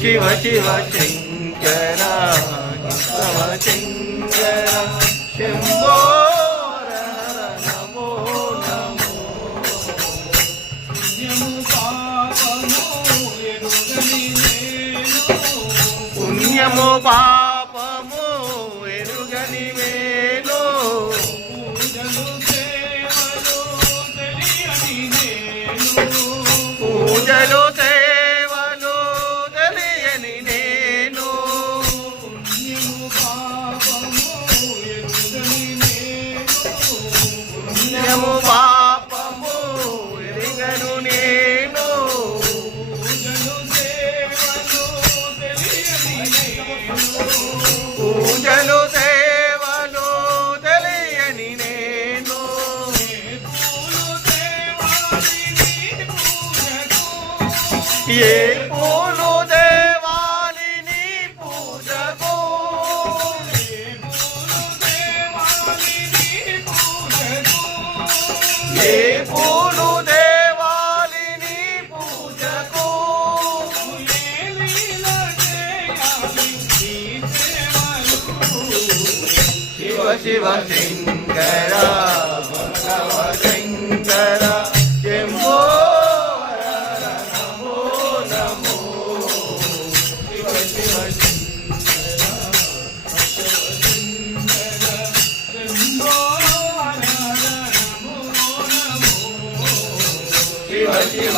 శివ శివ శంకర శివ శంకర శంభో నమో నమో. పుణ్యము పాపము ఎరుగని వేలో పూజలు సేవలు తెలియని నేను పుణ్యము పాపము ఎరుగను నేను పూజలు సేవలు తెలియని నేను ఏ పూలు దేవాలి నీ పూజకు ఏ పూలు దేవాలి నీ పూజకు శివ శివ శంకర భగవ శంకర శంభో నమో నమో. శివ శివ శివ శివ